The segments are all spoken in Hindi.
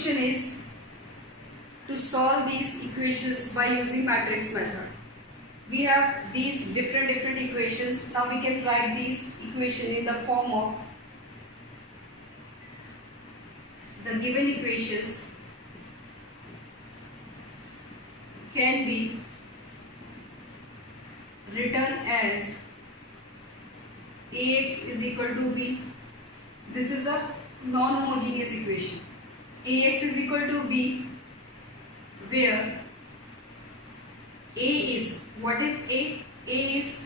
solution is to solve these equations by using matrix method. We have these different equations. Now we can write these equations in the form of the given equations can be written as Ax is equal to b. This is a non-homogeneous equation. Ax is equal to b, where A is, what is A? A is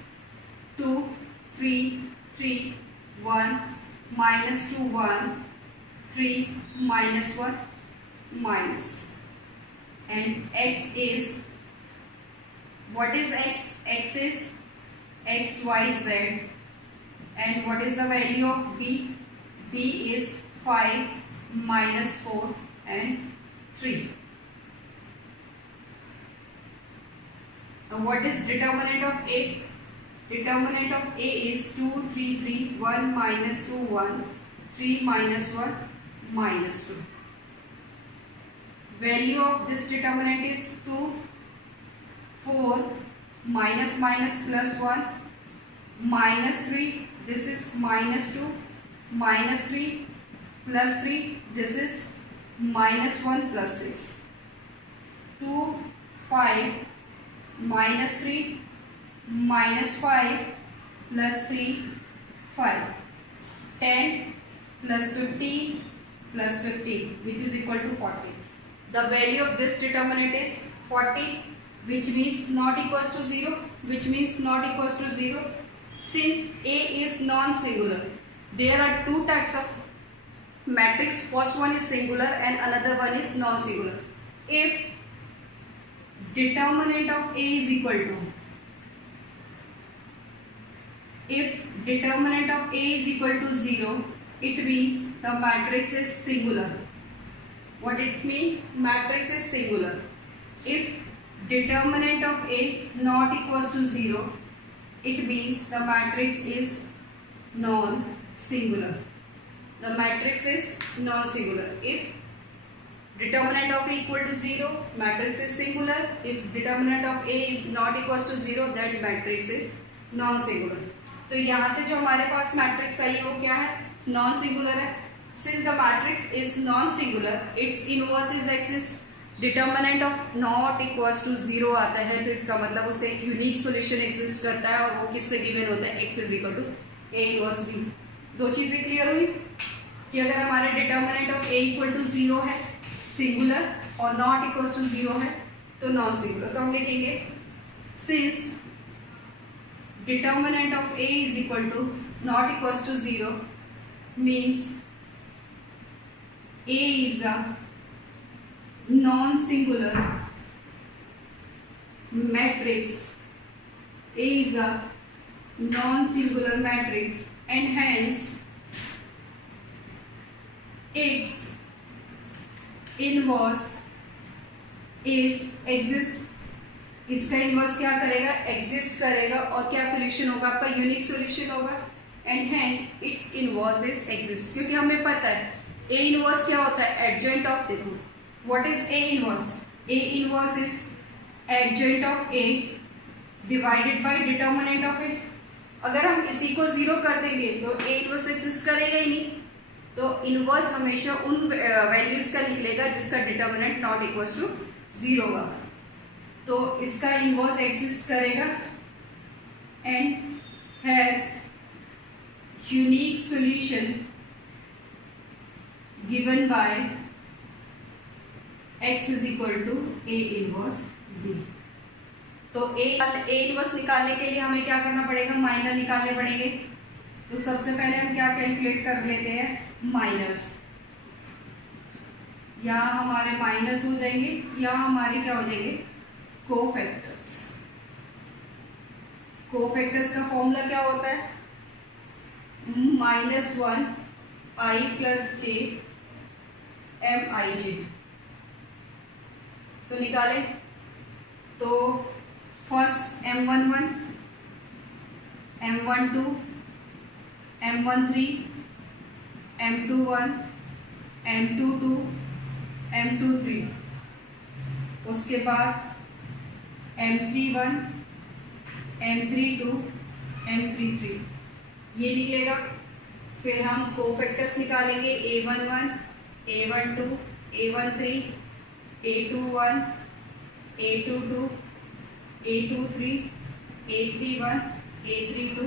2, 3, 3, 1, minus 2, 1, 3, minus 1, minus 2. And x is, what is x? X is x, y, z. And what is the value of b? B is 5, minus 4 and 3. Now what is determinant of A? Determinant of A is 2, 3, 3, 1, minus 2, 1, 3, minus 1, minus 2. Value of this determinant is 2, 4, minus minus plus 1, minus 3, this is minus 2, minus 3, plus 3, this is minus 1 plus 6. 2, 5, minus 3, minus 5, plus 3, 5. 10 plus 15 plus 15, which is equal to 40. The value of this determinant is 40, which means not equals to 0, which means not equals to 0. Since A is non-singular, there are two types of matrix. First one is singular and another one is non-singular. If determinant of A is equal to, if determinant of A is equal to 0, it means the matrix is singular. What it means? Matrix is singular. If determinant of A not equals to 0, it means the matrix is non-singular. The matrix is non-singular. If determinant of A equal to 0, matrix is singular. If determinant of A is not equals to 0, that matrix is non-singular. तो यहाँ से जो हमारे पास मैट्रिक्स आई है वो क्या है? Non-singular है. Since the matrix is non-singular, its inverse is exist. Determinant of not equals to 0 आता है तो इसका मतलब उसका एक यूनिक सॉल्यूशन एग्जिस्ट करता है और वो किससे गिवन होता है? x is equal to a inverse b. दो चीजें क्लियर हुई कि अगर हमारे determinant of a equal to 0 है सिंगुलर और नॉट इक्वल्स टू 0 है तो नॉन सिंगुलर. तो हम लिखेंगे since determinant of a is equal to not equals to 0 means a is a non-singular matrix. A is a non-singular matrix and hence its inverse is exist. इसका इनवर्स क्या करेगा? एग्जिस्ट करेगा और क्या सोल्यूशन होगा? आपका यूनिक सोल्यूशन होगा and hence it's inverse is exist. क्योंकि हमें पता है ए इनवर्स क्या होता है? Adjoint of. देखो what is A inverse? A inverse is adjoint of A divided by determinant of A. अगर हम इसी को 0 कर देंगे तो A inverse एग्जिस्ट करेगा ही नहीं. तो इनवर्स हमेशा उन वैल्यूज का निकलेगा जिसका डिटर्मिनेंट नॉट इक्वल्स टू 0 होगा. तो इसका इनवर्स एग्जिस्ट करेगा and has unique solution given by x is equal to a inverse b. तो a इनवर्स निकालने के लिए हमें क्या करना पड़ेगा? माइनर निकालने पड़ेंगे. तो सबसे पहले हम क्या कैलकुलेट कर लेते हैं? माइनर्स. यहाँ हमारे माइनस हो जाएंगे, यहाँ हमारे क्या हो जाएंगे? कोफैक्टर्स. कोफैक्टर्स का फॉर्मूला क्या होता है? -1 i प्लस j mij. तो निकाले तो first m11, m12, m13, m21, m22, M23, उसके बाद M31, M32, M33 ये निकलेगा। फिर हम कोफैक्टर्स निकालेंगे A11, A12, A13, A21, A22, A23, A31, A32,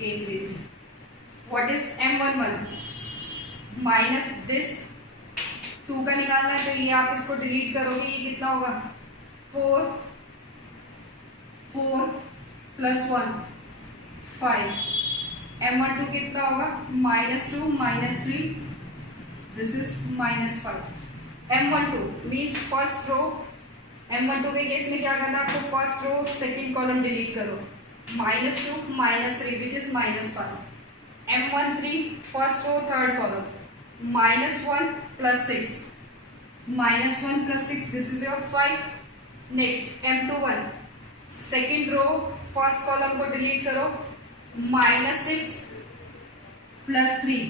A33। What is M11? Minus this 2 का निकालना है, तो ये आप इसको डिलीट करोगे, ये कितना होगा 4 प्लस 1 5। M12 कितना होगा -2 -3, this is -5। M12 means first row. M12 के केस में क्या करना है आपको, first row second column delete करो, -2 -3 which is -5। M13 first row third column, -1 + 6, -1 + 6 this is your 5। Next M21 second row first column को डिलीट करो, -6 + 3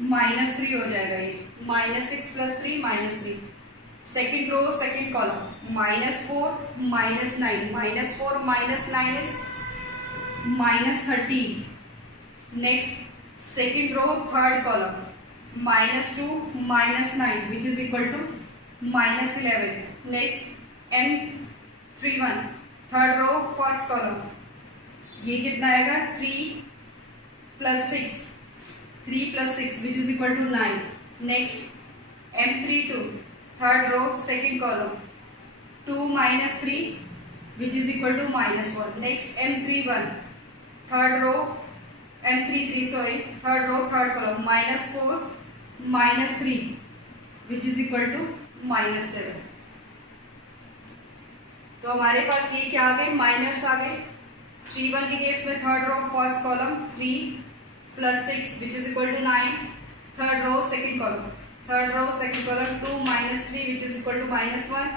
-3 हो जाएगा, ये -6 + 3 -3। Second row second column, -4 -9, -4 -9 is -13। Next second row third column, -2 -9 which is equal to -11। Next M31 third row first column, ये कितना आएगा 3 + 6, 3 + 6 which is equal to 9। Next M32 third row second column, 2 - 3 which is equal to -1। Next M33 third row third row third column, -4 -3 which is equal to -7। तो हमारे पास ये क्या आ गए, माइनस आ गए। 31 के केस में third row first column 3 + 6 which is equal to 9, third row second column 2 - 3 which is equal to -1,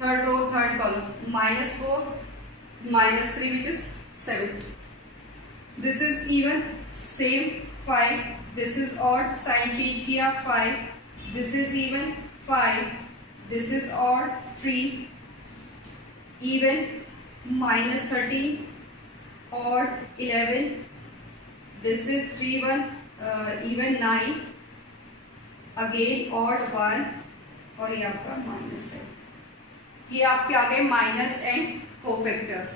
third row third column -4 -3 which is 7। This is even, same 5, this is odd, sign change किया 5, this is even 5, this is odd 3, even -13, odd 11, this is 3 1, even 9, again odd 1, और ये आपका माइनस है। ये आपके आ गए माइनस एंड कोफैक्टर्स।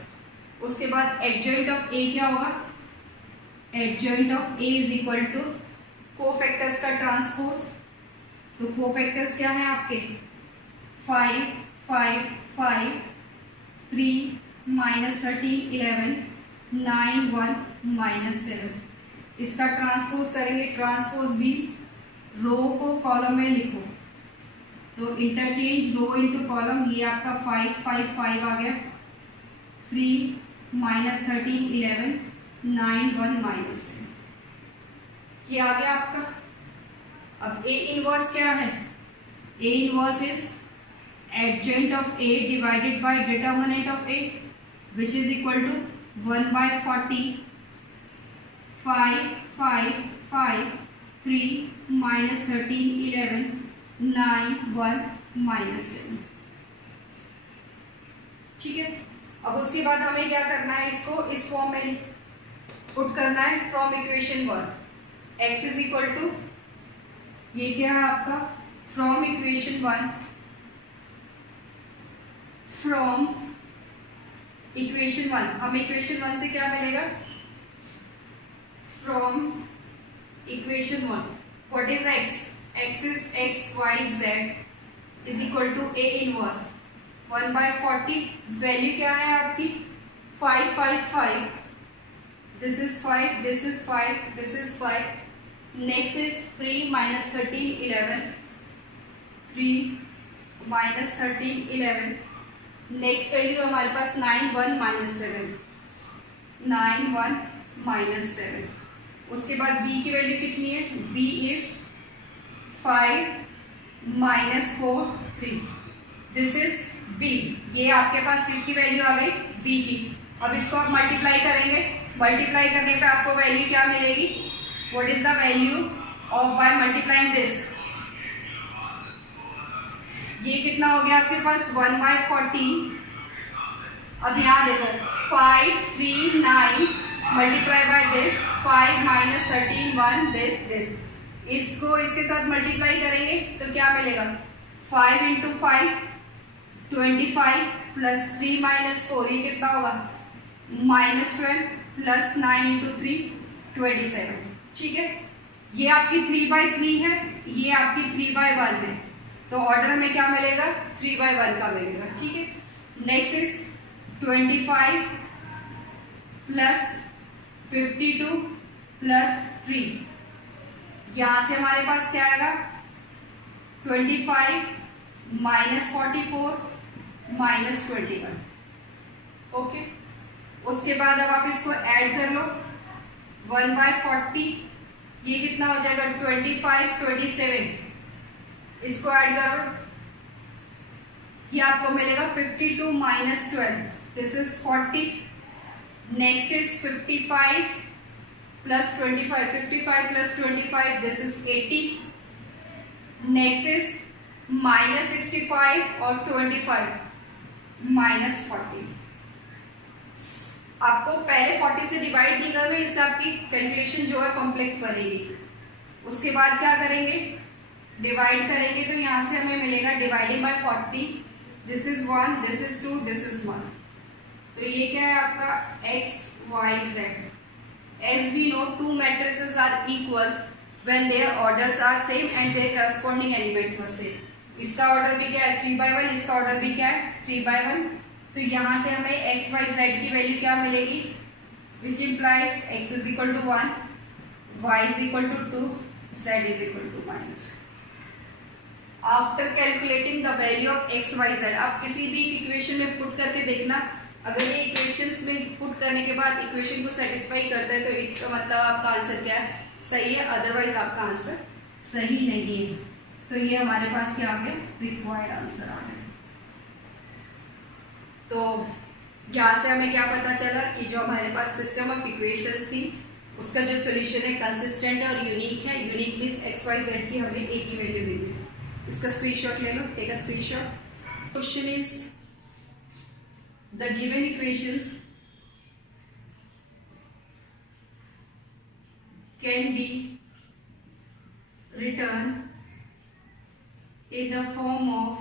उसके बाद एडजॉइंट ऑफ ए क्या होगा, adjoint of A is equal to cofactors का ट्रांसपोज। तो कोफैक्टर्स क्या है आपके 5 5 5, 3 -13 11, 9 1 -7। इसका ट्रांसपोज करेंगे, ट्रांसपोज मीन्स रो को कॉलम में लिखो, तो इंटरचेंज रो इनटू कॉलम, ये आपका 5 5 5 आ गया, 3 -13 11, 9 1 -7 ये आ गया आपका। अब ए इनवर्स क्या है, A inverse is adjoint of A divided by determinant of A which is equal to 1/40, 5 5 5, 3 -13 11, 9 1 -7। ठीक है। अब उसके बाद हमें क्या करना है, इसको इस फॉर्म में पुट करना है from equation 1। x is equal to, ये क्या है आपका फ्रॉम इक्वेशन 1, फ्रॉम इक्वेशन 1 हमें इक्वेशन 1 से क्या मिलेगा, from equation 1 what is x, x is x y z is equal to a inverse 1/40। Value क्या है आपकी 5 5 5, this is 5, this is 5, this is 5। Next is 3 -13 11, 3 -13 11। Next value हमारे पास 9 1 -7, 9 1 -7। उसके बाद b की वैल्यू कितनी है, b is 5 -4 3, this is b। ये आपके पास किसकी वैल्यू आ गई, b की। अब इसको आप मल्टीप्लाई करेंगे, मल्टीप्लाई करने पे आपको वैल्यू क्या मिलेगी, what is the value of by multiplying this, ये कितना हो गया आपके पास 1/40। अब यहाँ देखो 5 3 9 multiply by this 5 minus 13 1 this इसको इसके साथ मल्टीप्लाई करेंगे तो क्या मिलेगा 5 इंटू 5 25 प्लस 3 माइनस 4 ये कितना होगा -12 प्लस 9 इंटू 3 27। ठीक है, ये आपकी 3/3 है, ये आपकी 3/1 है, तो ऑर्डर हमें क्या मिलेगा 3/1 का मिलेगा। ठीक है, नेक्स्ट इज 25 प्लस 52 प्लस 3, यहां से हमारे पास क्या आएगा 25 माइनस 44 माइनस 21। ओके, उसके बाद अब आप इसको ऐड कर लो 1/40, ये कितना हो जाएगा 25 27, इसको ऐड करो ये आपको मिलेगा 52 minus 12 this is 40। Next is 55 plus 25 55 plus 25 this is 80। Next is minus 65 और 25 माइनस 40। आपको पहले 40 से डिवाइड नहीं करना, इससे आपकी कैलकुलेशन जो है कॉम्प्लेक्स बनेगी। उसके बाद क्या करेंगे डिवाइड करेंगे तो यहाँ से हमें मिलेगा dividing by 40 this is 1 this is 2 this is 1। तो ये क्या है आपका x y z। As we know two matrices are equal when their orders are same and their corresponding elements are same। इसका ऑर्डर भी क्या है 3/1, इसका ऑर्डर भी क्या है 3/1। तो यहाँ से हमें x y z की वैल्यू क्या मिलेगी which implies x is equal to 1 y is equal to 2 z is equal to -2। After calculating the value of x y z, आप किसी भी इक्वेशन में पुट करके देखना, अगर ये इक्वेशंस में पुट करने के बाद इक्वेशन को सेटिस्फाई करता है तो इसका मतलब आपका आंसर क्या है सही है, अदरवाइज आपका आंसर सही नहीं है। तो ये हमारे पास क्या आ गया रिक्वायर्ड आंसर आ गया। तो यहाँ से हमें क्या पता चला कि जो हमारे पास सिस्टम ऑफ इक्वेशंस थी उसका जो सोल्यूशन है कंसिस्टेंट है और यूनिक है। Unique means X Y Z की हमें एक ही वैल्यू मिली। इसका स्क्रीनशॉट ले लो, take a screenshot. Question is the given equations can be written in the form of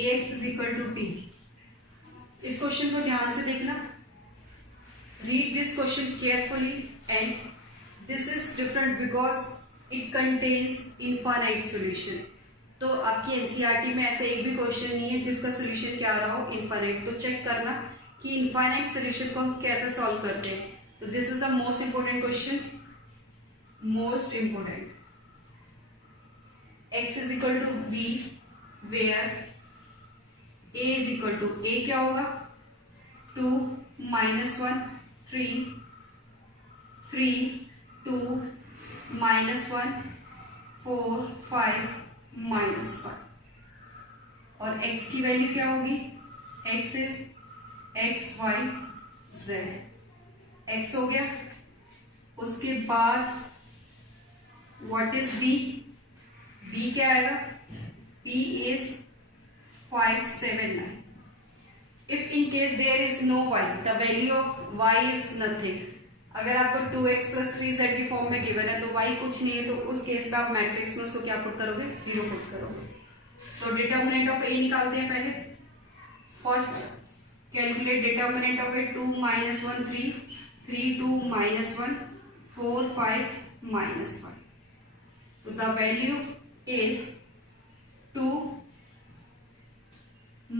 ax is equal to b। इस क्वेश्चन को ध्यान से देखना, read this question carefully and this is different because it contains infinite solution। तो आपकी एनसीईआरटी में ऐसा एक भी क्वेश्चन नहीं है जिसका सोल्यूशन क्या रहा हो इनफाइनाइट। तो चेक करना कि इनफाइनाइट सोल्यूशन को हम कैसे सॉल्व करते हैं। तो this is the most important question, most important. x is equal to b where a is equal to a क्या होगा 2 minus 1 3 3 2 minus 1 4 5 minus 5 और x की वैल्यू क्या होगी x is x y z। x हो गया, उसके बाद what is b, b क्या आएगा b is 579। if in case there is no y the value of y is nothing। अगर आपको 2x plus 3z की फॉर्म में गिवन है तो y कुछ नहीं है, तो उस केस में आप मैट्रिक्स में उसको क्या पुट करोगे 0 पुट करोगे। तो डिटर्मिनेंट ऑफ a निकालते हैं पहले। First calculate determinant of a 2 minus 1 3 3 2 minus 1 4 5 minus 1। so the value is 2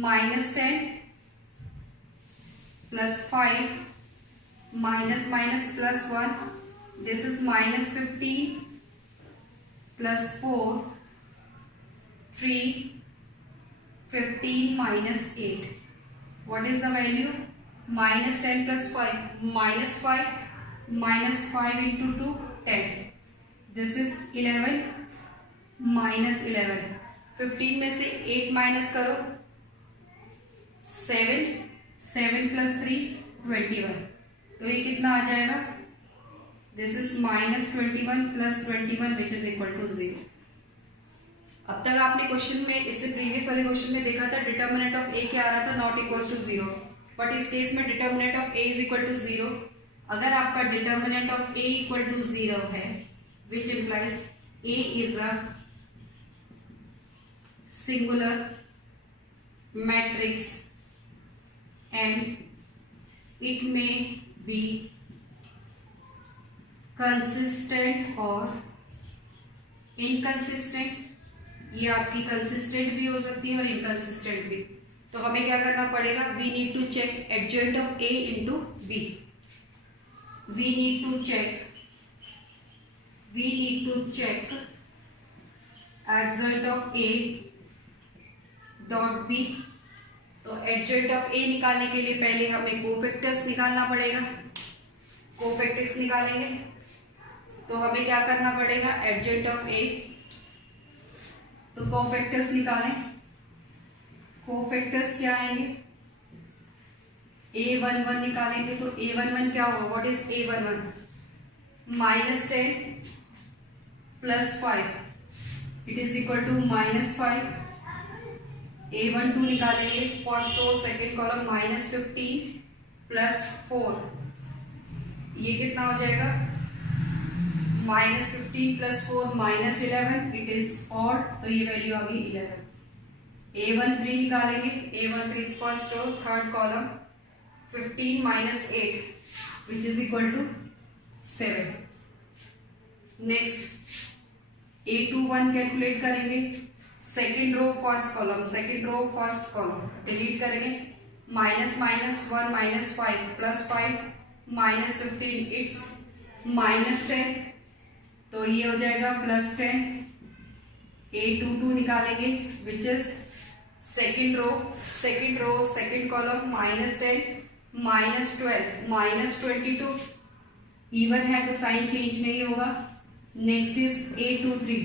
minus 10 plus 5 minus minus plus 1 this is minus 15 plus 4 3 15 minus 8 what is the value minus 10 plus 5 minus 5 into 2 10 this is 11 minus 11 15 में से 8 माइनस करो 7 7 plus 3 21 तो ये कितना आ जाएगा this is minus 21 plus 21 which is equal to 0। अब तक आपने क्वेश्चन में, इससे प्रीवियस वाले क्वेश्चन में देखा था डिटर्मिनेंट ऑफ ए क्या आ रहा था, नॉट इक्वल टू 0, बट इस केस में determinant of A is equal to 0। अगर आपका determinant of A equal to 0 है, which implies A is a singular matrix and it may be consistent और इनकंसिस्टेंट। ये आपकी कंसिस्टेंट भी हो सकती है और इनकंसिस्टेंट भी। तो हमें क्या करना पड़ेगा, we need to check adjoint of A into B. We need to check adjoint of A dot B. तो एडजॉइंट ऑफ ए निकालने के लिए पहले हमें कोफैक्टर्स निकालना पड़ेगा। कोफैक्टर्स निकालेंगे तो हमें क्या करना पड़ेगा, एडजॉइंट ऑफ ए, तो कोफैक्टर्स निकालें। कोफैक्टर्स क्या आएंगे, a11 निकालेंगे तो a11 क्या होगा, what is a11, -10 + 5 it is equal to -5। a12 निकालेंगे, फर्स्ट रो सेकेंड कॉलम, -15 + 4 ये कितना हो जाएगा, -15 + 4 -11 इट इज ऑड, तो ये वैल्यू आ गई 11। a13 निकालेंगे, a13 first row third column 15 - 8 which is equal to 7। Next a21 calculate करेंगे, second row first column, second row first column delete करेंगे, -1 -5 + 5 -15 इट्स -10, तो ये हो जाएगा +10। a22 निकालेंगे which is second row second column, -10 -12 -22 even है तो साइन चेंज नहीं होगा। Next is a23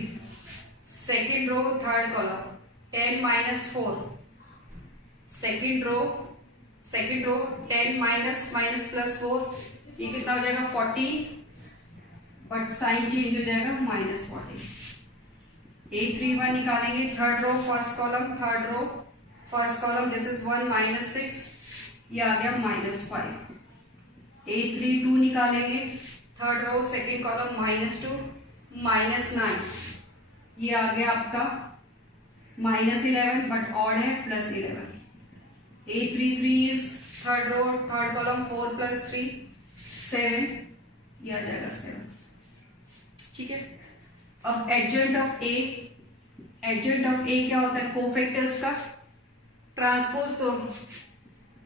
second row third column, 10 - 4 second row 10 -+4 ये कितना हो जाएगा 40, बट साइन चेंज हो जाएगा -40। a31 निकालेंगे, third row first column this is 1 - 6 ये आ गया -5। a32 निकालेंगे, थर्ड रो सेकेंड कॉलम, -2 -9 ये आ गया आपका -11 बट ऑड है +11। a33 is third row third column, 4 + 3 7 ये आ जाएगा 7। ठीक है, अब एडजॉइंट ऑफ ए क्या होता है, कोफैक्टर्स का ट्रांसपोज। तो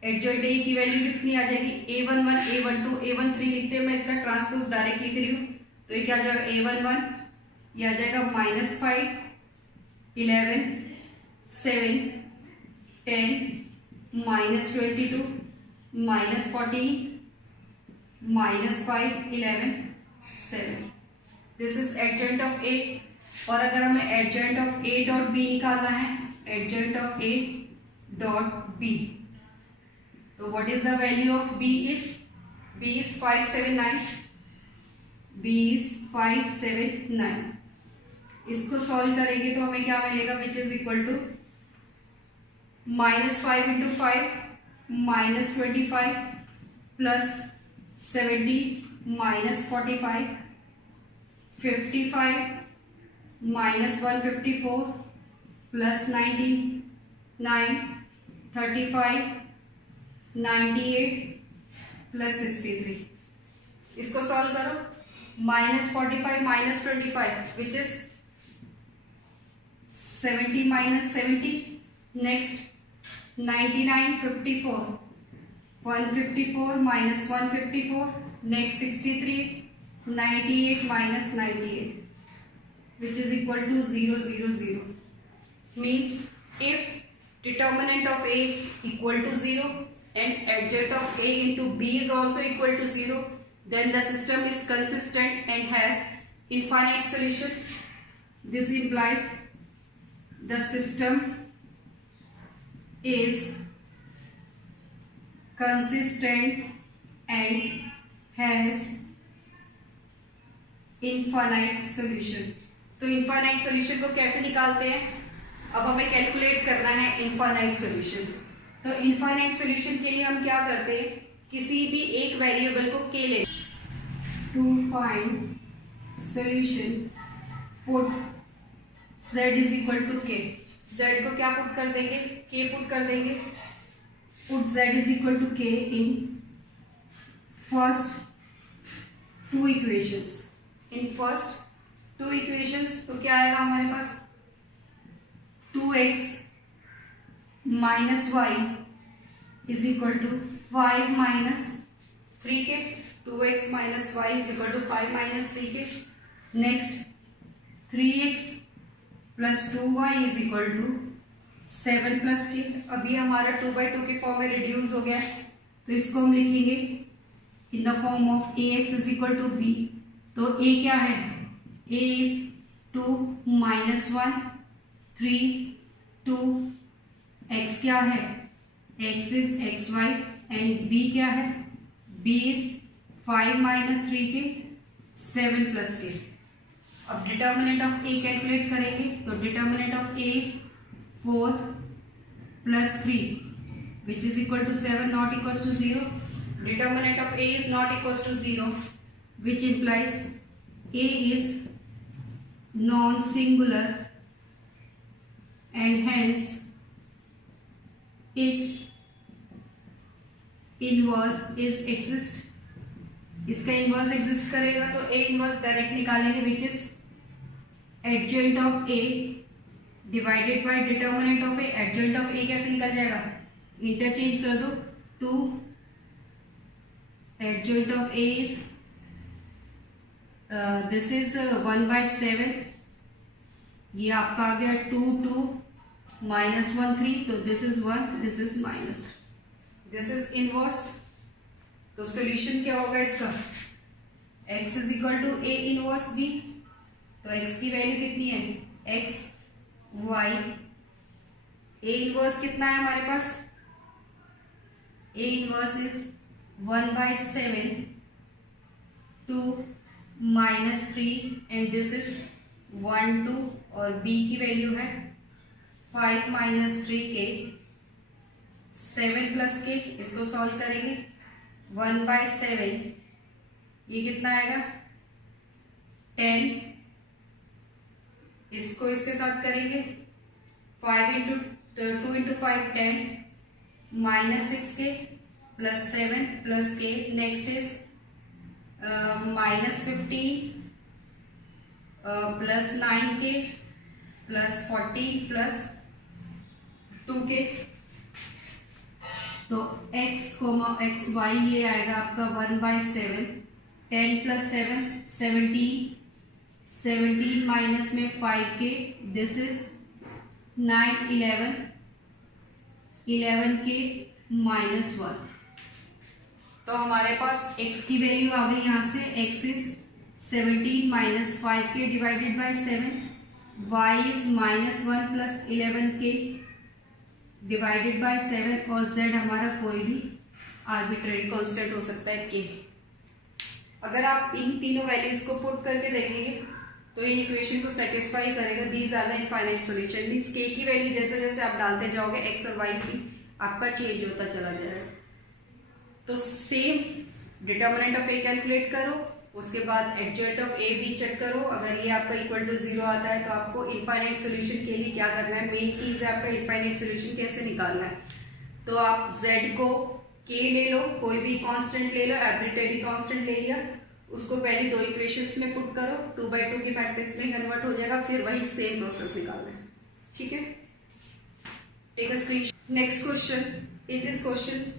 एडजॉइंट ए की वैल्यू कितनी आ जाएगी, a11 a12 a13 लिखते हैं, मैं इसका ट्रांसपोज डायरेक्ट लिख रही हूँ, तो ये क्या आ जाएगा a11 ये आ जाएगा -5 11 7 10 -22 -14 -5 11 7 this is adjoint of A. और अगर हमें adjoint of A dot B निकालना है, adjoint of A dot B, तो what is the value of B is 579 b is 579। इसको सॉल्व करेंगे तो हमें क्या मिलेगा, विच इज इक्वल टू -5 × 5 -25 + 70 -45 55 -154 + 99 35 98 + 63। इसको सॉल्व करो, -45 -25 which is 70 -70, next 99 54 154 -154, next 63 98 -98 which is equal to 0 0 0 means if determinant of A equal to 0 and adjunct of A into B is also equal to 0, then the system is consistent and has infinite solution. This implies the system is consistent and has infinite solution. तो इनफाइनाइट सॉल्यूशन को कैसे निकालते हैं? अब हमें कैलकुलेट करना है इनफाइनाइट सॉल्यूशन। तो इनफाइनाइट सॉल्यूशन के लिए हम क्या करते हैं, किसी भी एक वेरिएबल को k ले, to find solution put z is equal to k। z को क्या पुट कर देंगे, k पुट कर देंगे। Put z is equal to k in first two equations. In first two equations तो क्या आएगा हमारे पास, 2x minus y is equal to 5 minus 3k। 2x minus y is equal to 5 minus 3k। Next 3x plus 2y is equal to 7 plus k। अभी हमारा 2/2 के फॉर्म में रिड्यूस हो गया है, तो इसको हम लिखेंगे in the form of ax is equal to b। तो a क्या है, a इज 2 माइनस 1 3 2, x क्या है, x is xy and b क्या है, b is 5 minus 3k 7 plus k। अब डिटर्मिनेंट ऑफ a कैलकुलेट करेंगे, तो determinant of a is 4 plus 3 which is equal to 7 not equal to 0। Determinant of a is not equals to 0 which implies a is non-singular and hence its inverse is exist। इसका इनवर्स एग्जिस्ट करेगा तो a इनवर्स डायरेक्ट निकालेंगे which is adjoint of a divided by determinant of a। Adjoint of a कैसे निकल जाएगा, इंटरचेंज कर दो, 2 adjoint of a is this is 1/7। ये आपका आ गया 2 2 माइनस 1 3, तो this is 1 this is minus, this is inverse. तो सॉल्यूशन क्या होगा इसका, x is equal to a inverse b। तो x की वैल्यू कितनी है, x y। a इनवर्स कितना है हमारे पास, a inverse is 1/7 2 minus 3 and this is 1 2 और b की वैल्यू है 5 माइनस 3k 7 प्लस k। इसको सॉल्व करेंगे 1/7 ये कितना आएगा 10। इसको इसके साथ करेंगे 5 into 2 into 5 10 minus 6k plus 7 plus k। Next is minus 15 plus 9k plus 14 plus 2k। तो x एक्स वाई ये आएगा आपका 1/7 10 प्लस 7 17 17 माइनस में 5k this is 9 11 11k minus 1। तो हमारे पास x की वैल्यू आ गई यहाँ से, x is 17 minus 5k divided by 7, y is minus 1 plus 11k divided by 7 और z हमारा कोई भी आर्बिट्रेरी कांस्टेंट हो सकता है k। अगर आप इन तीनों वैल्यूज को पुट करके देखेंगे तो ये इक्वेशन को सेटिस्फाई करेगा। These are the infinite solution. Means k की वैल्यू जैसे जैसे आप डालते जाओगे x और y की आपका चेंज होता चला जाएगा। तो same determinant of a calculate करो, उसके बाद adjoint of a b check करो। अगर ये आपका इक्वल टू 0 आता है तो आपको इनफाइनाइट सॉल्यूशन के लिए क्या करना है, मेन चीज है आपका इनफाइनाइट सॉल्यूशन कैसे निकालना है। तो आप z को k ले लो, कोई भी कांस्टेंट ले लो, आर्बिट्रेरी कांस्टेंट ले लिया, उसको पहले दो इक्वेशंस में पुट करो, 2/2 की मैट्रिक्स में कन्वर्ट हो जाएगा, फिर वही सेम प्रोसेस निकालना है। ठीक है, take a screenshot. Next question, in this question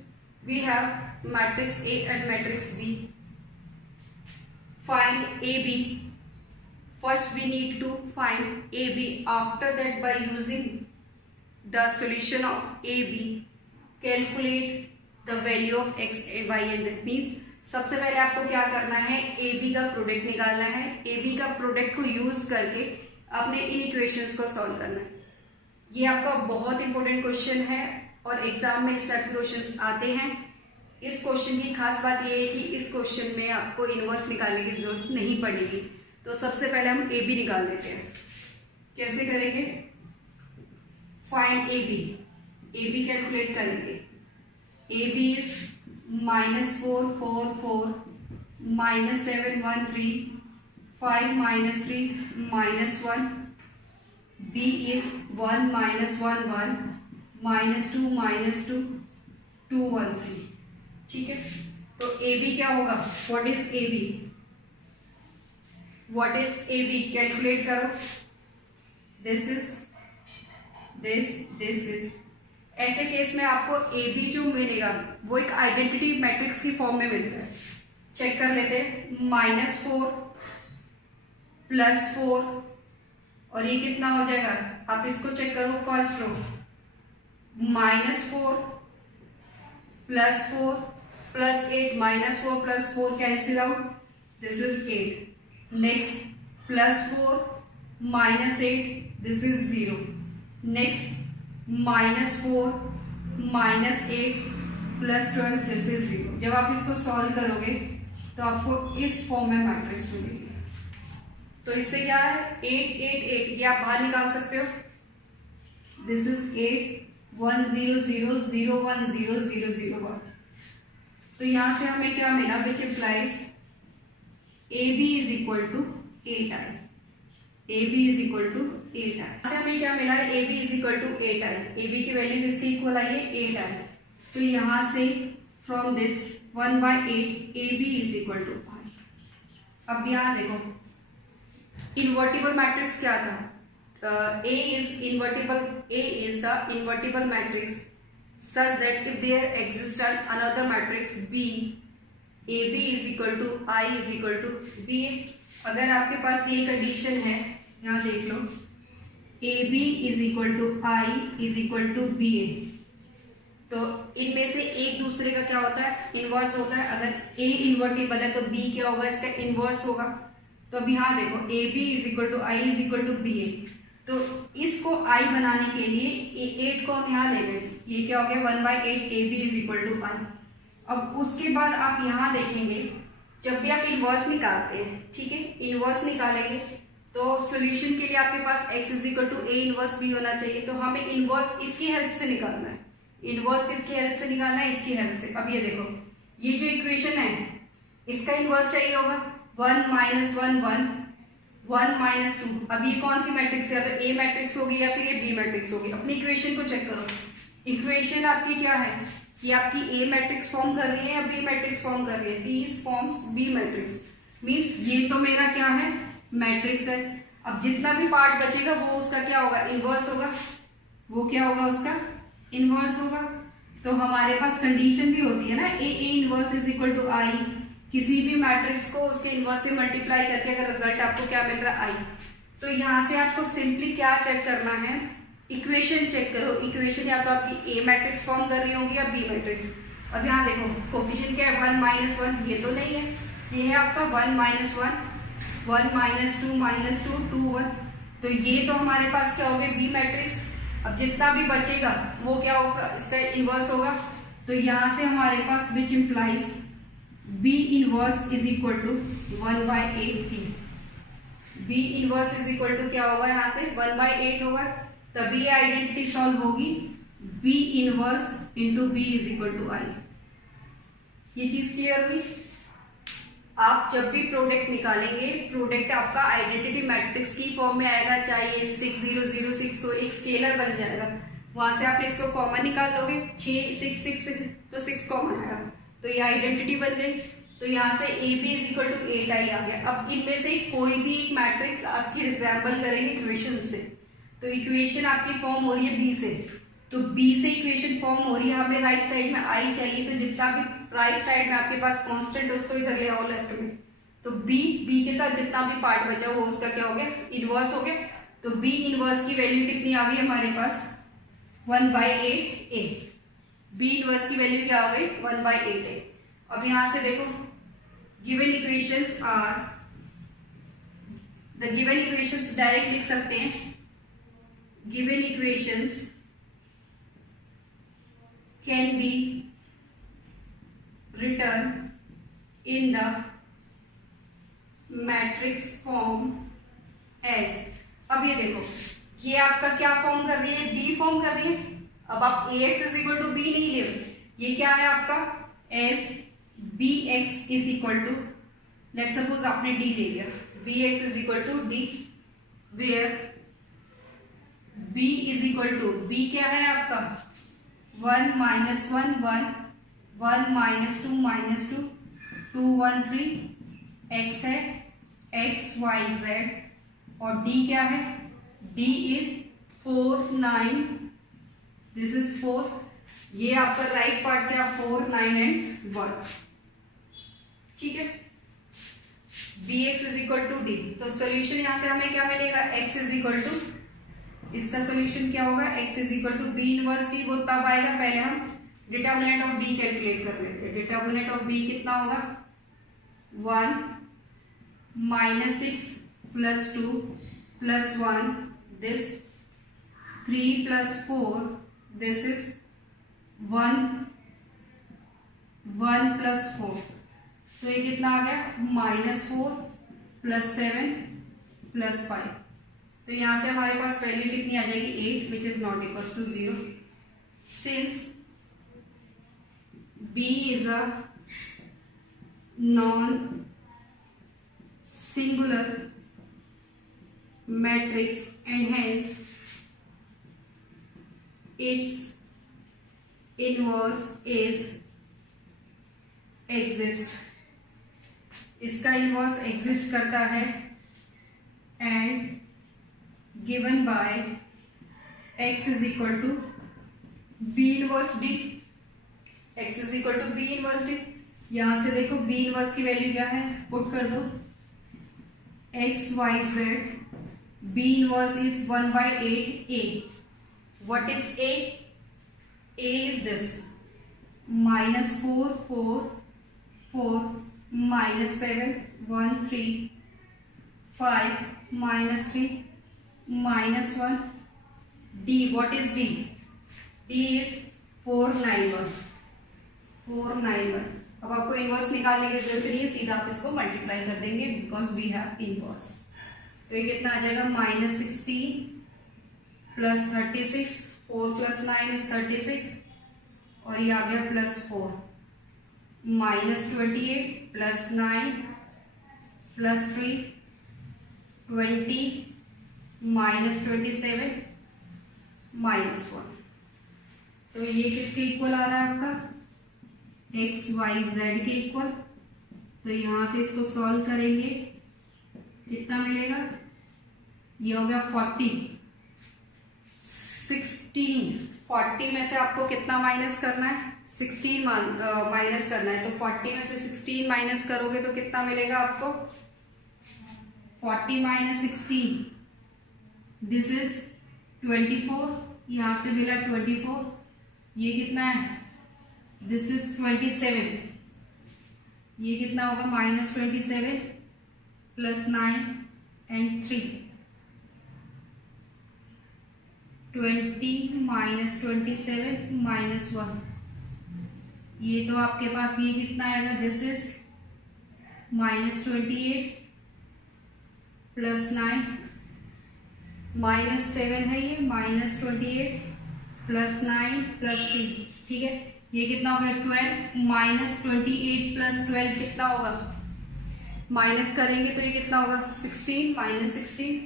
we have matrix A and matrix B. Find AB. First we need to find AB. After that, by using the solution of AB, calculate the value of x and y and z। means सबसे पहले आपको क्या करना है, AB का प्रोडक्ट निकालना है। AB का प्रोडक्ट को यूज करके अपने इन इक्वेशंस को सॉल्व करना है। ये आपका बहुत इंपॉर्टेंट क्वेश्चन है और एग्जाम में इस टाइप के क्वेश्चंस आते हैं। इस क्वेश्चन की खास बात यह है कि इस क्वेश्चन में आपको इनवर्स निकालने की जरूरत नहीं पड़ेगी। तो सबसे पहले हम ए बी निकाल लेते हैं। कैसे करेंगे? फाइंड ए बी कैलकुलेट करेंगे। A B is -444 -713 5 -3 -1। B is 1 -1 1 -2 -2 2 1 3। ठीक है, तो ए बी क्या होगा? What is A B? What is A B? Calculate करो। This is this. ऐसे केस में आपको ए बी जो मिलेगा वो एक आइडेंटिटी मैट्रिक्स की फॉर्म में मिलता है। चेक कर लेते हैं। -4 +4 और ये कितना हो जाएगा? आप इसको चेक करो first row. -4 +4 +8 -4 +4 cancel out, this is 8। Next +4 -8, this is 0। Next -4 -8 +12, this is 0। जब आप इसको सॉल्व करोगे तो आपको इस फॉर्म में मैट्रिक्स मिलेगी। तो इससे क्या है? 8 8 8 ये आप बाहर निकाल सकते हो। This is 8 1 0 0 0 1 0 0 0 1। तो यहां से हमें क्या मिला? Which implies A B is equal to 8i। A B is equal to 8i से हमें क्या मिला है? A B is equal to 8i। A B की वैल्यू किसके इक्वल आई है? 8i। तो यहां से from this 1/8 A B is equal to i। अब यहां देखो इन्वर्टिबल मैट्रिक्स क्या था? A is the invertible matrix such that if there exists another matrix B, AB is equal to I is equal to BA। अगर आपके पास ये कंडीशन है, यहाँ देख लो, AB is equal to I is equal to BA, तो इनमें से एक दूसरे का क्या होता है? इनवर्स होता है। अगर A इन्वर्टिबल है तो B क्या होगा? इसका इनवर्स होगा। तो अब यहाँ देखो A B is equal to I is equal to B A. तो इसको आई बनाने के लिए 8 को हम यहाँ ले लेंगे। ये क्या हो गया? 1/8 A B is equal to I. अब उसके बाद आप यहाँ देखेंगे जब भी आप इनवर्स निकालते हैं, ठीक है, इनवर्स निकालेंगे तो सॉल्यूशन के लिए आपके पास x is equal to A inverse B होना चाहिए। तो हमें इनवर्स इसकी हेल्प से निकालना है। इनवर्स किसकी हेल्प से निकालना है? इसकी हेल्प से। अब ये देखो, ये जो इक्वेशन है इसका इनवर्स चाहिए होगा। 1 -1 1 1 -2। अब ये कौन सी मैट्रिक्स है? तो ए मैट्रिक्स होगी या फिर ये बी मैट्रिक्स होगी। अपनी इक्वेशन को चेक करो। इक्वेशन आपकी क्या है? ये आपकी ए मैट्रिक्स फॉर्म कर रही है या बी मैट्रिक्स फॉर्म कर रही है? These forms B matrix. Means ये तो मेरा क्या है? मैट्रिक्स है। अब जितना भी पार्ट बचेगा वो उसका क्या होगा? इनवर्स होगा। वो क्या होगा? उसका इनवर्स होगा। तो हमारे पास कंडीशन भी होती है ना, A inverse is equal to I. किसी भी मैट्रिक्स को उसके इनवर्स से मल्टीप्लाई करके अगर रिजल्ट आपको क्या मिल रहा है? आई। तो यहां से आपको सिंपली क्या चेक करना है? इक्वेशन चेक करो। इक्वेशन या तो आपकी ए मैट्रिक्स फॉर्म कर रही होगी या बी मैट्रिक्स। अब यहाँ देखो कोफिशिएंट क्या है? 1 -1, ये तो नहीं है, ये है आपका 1 -1 1 -2 2 1। तो ये तो हमारे पास क्या हो गया? B matrix. अब जितना भी बचेगा वो क्या होगा? इसका इनवर्स होगा। तो यहाँ से हमारे पास which implies B inverse is equal to 1/8 t। B inverse is equal to क्या होगा? यहाँ से 1/8 होगा। तभी ये आइडेंटिटी सॉल्व होगी। B inverse into B is equal to I। ये चीज क्लियर हुई? आप जब भी प्रोडक्ट निकालेंगे, प्रोडक्ट आपका आइडेंटिटी मैट्रिक्स की फॉर्म में आएगा, चाहे 6006 हो, एक स्केलर बन जाएगा। वहां से आप इसको कॉमन निकाल लोगे, 6 6 6 6 तो 6 कॉमन आएगा, तो ये आइडेंटिटी बन गई। तो यहाँ से A B is equal to 8i आ गया। अब इनमें से कोई भी एक मैट्रिक्स आपकी रिजेंबल करेगी इक्वेशन से। तो इक्वेशन आपकी फॉर्म हो रही है बी से, तो बी से इक्वेशन फॉर्म हो रही है, हमें राइट साइड में आई चाहिए। तो जितना भी राइट साइड में आपके पास कांस्टेंट है उसको इधर ले आओ लेफ्ट में। तो बी के साथ जितना भी पार्ट बचा वो उसका क्या हो गया? इनवर्स हो गया। तो बी इनवर्स की वैल्यू कितनी आ गई हमारे पास? 1/8 a। बी इनवर्स की वैल्यू क्या हो गई? 1/8 a। अब यहां से देखो given equations are, the given equations direct लिख सकते हैं। Given equations can be written in the matrix form आपका क्या फॉर्म कर रही है, बी फॉर्म कर रही है। अब आप ax is equal to B नहीं ले रहे, ये क्या है आपका S B X is equal to, let suppose आपने डी ले लिया, B X is equal to D, where b is equal to, b क्या है आपका 1 माइनस 1 1 1 माइनस 2 माइनस 2 2 1 3, x है x y z, और d क्या है, d इज 4 9, दिस इज 4, ये आपका राइट पार्ट क्या 4 9 एंड 1, ठीक है। bx is equal to D, तो सोल्यूशन यहां से हमें क्या मिलेगा, x इज इक्वल टू, इसका सोल्यूशन क्या होगा, x is equal to B inverse D, वो तब आएगा, पहले हम डिटर्मिनेंट ऑफ b कैलकुलेट कर लेते हैं। डिटर्मिनेंट ऑफ b कितना होगा 1 minus 6 plus 2 plus 1, this 3 plus 4, this is 1 1 plus 4, तो ये कितना आ गया -4 प्लस 7 प्लस 5, तो यहां से हमारे पास वैल्यू कितनी आ जाएगी 8, which is not equal to 0, since B is a non-singular matrix and hence its inverse is exist, इसका इनवर्स एग्जिस्ट करता है, and given by x is equal to b inverse d, x is equal to B inverse D, यहां से देखो बी इनवर्स की वैल्यू क्या है, पुट कर दो x y z, B inverse is 1/8 a, what is a, a is this -4 4 4 -7 1 3 5 -3 -1, d, what is d, d is 491 491। अब आपको इनवर्स निकालने की जरूरत नहीं है, सीधा आप इसको मल्टीप्लाई कर देंगे बिकॉज वी हैव इनवर्स, तो ये कितना आ जाएगा -16 प्लस 36, 4 प्लस 9 इज 36, और ये आ गया +4 -28 प्लस 9 प्लस 3 20 -27 -1, तो ये किसके इक्वल आ रहा है आपका x y z के इक्वल, तो यहां से इसको सॉल्व करेंगे कितना मिलेगा, ये हो गया 40 16, 40 में से आपको कितना माइनस करना है 16 माइनस करना है, तो 40 में से 16 माइनस करोगे तो कितना मिलेगा आपको 40 - 16, दिस इज 24, यहां से मिला 24, ये कितना है दिस इज 27, ये कितना होगा -27 प्लस 9 एंड 3 20 -27 -1, ये तो आपके पास ये कितना आएगा, दिस इज -28 प्लस 9 -7 है, ये -28 प्लस 9 प्लस 3, ठीक है, ये कितना हो गया 12 -28 प्लस 12 कितना होगा, माइनस करेंगे तो ये कितना होगा 16 -16,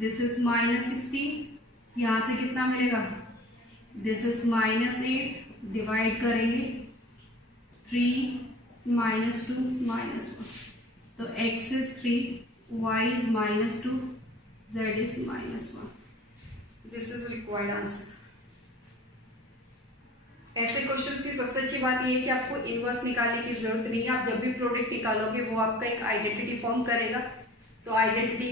दिस इज -16, यहाँ से कितना मिलेगा दिस इज -8, डिवाइड करेंगे 3 -2 -1, तो x is 3 y is -2 z is -1, this is required answer. ऐसे क्वेश्चंस की सबसे अच्छी बात ये है कि आपको इनवर्स निकालने की जरूरत नहीं है, आप जब भी प्रोडक्ट निकालोगे वो आपका एक आइडेंटिटी फॉर्म करेगा, तो आइडेंटिटी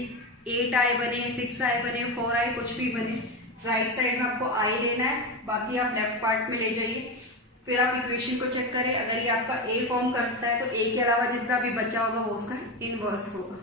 8i बने 6i बने 4i कुछ भी बने, राइट साइड में आपको i लेना है, बाकी आप लेफ्ट पार्ट में ले जाइए, फिर आप इक्वेशन को चेक करें, अगर ये आपका a फॉर्म करता है तो a के अलावा जितना भी बचा होगा वो उसका इनवर्स होगा।